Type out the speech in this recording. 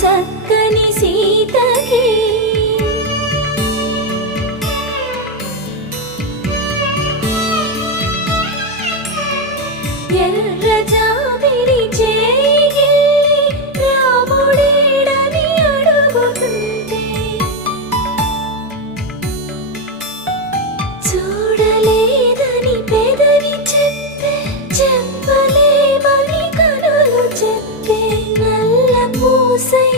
చక్కని సీతకి ఎర్ర జాబిలి చేయి రాముడేడని అడుగుతుంటే చూడలేదని పెదవి చెప్పే చెప్పలేమని కనులు చెప్పే నల్ల పూసై